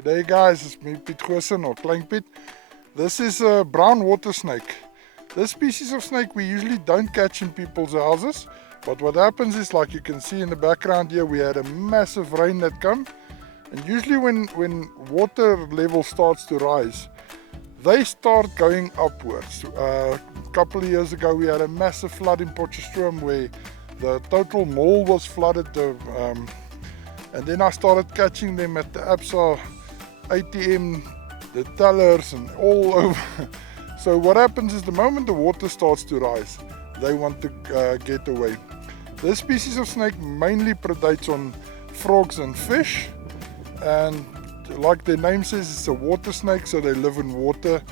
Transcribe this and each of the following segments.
G'day guys, it's me Piet Goosen or Klein Piet. This is a brown water snake. This species of snake we usually don't catch in people's houses, but what happens is, like you can see in the background here, we had a massive rain that come, and usually when water level starts to rise, they start going upwards. A couple of years ago we had a massive flood in Potchefstroom where the total mall was flooded, and then I started catching them at the Absa ATM, the tellers and all over. So what happens is the moment the water starts to rise, they want to get away. This species of snake mainly predates on frogs and fish, and like their name says, it's a water snake, so they live in water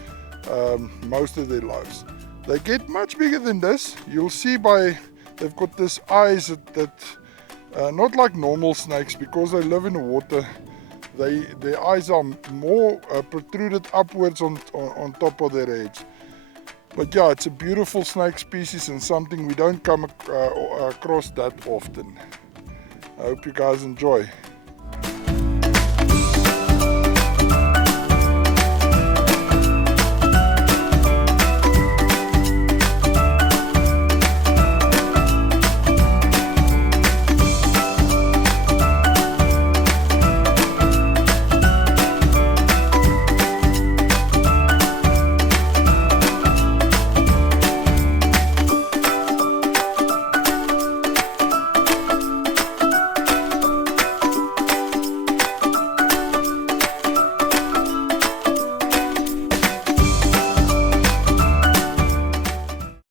most of their lives. They get much bigger than this. You'll see by they've got this eyes that not like normal snakes, because they live in the water. Their eyes are more protruded upwards on top of their heads. But yeah, it's a beautiful snake species and something we don't come across that often. I hope you guys enjoy.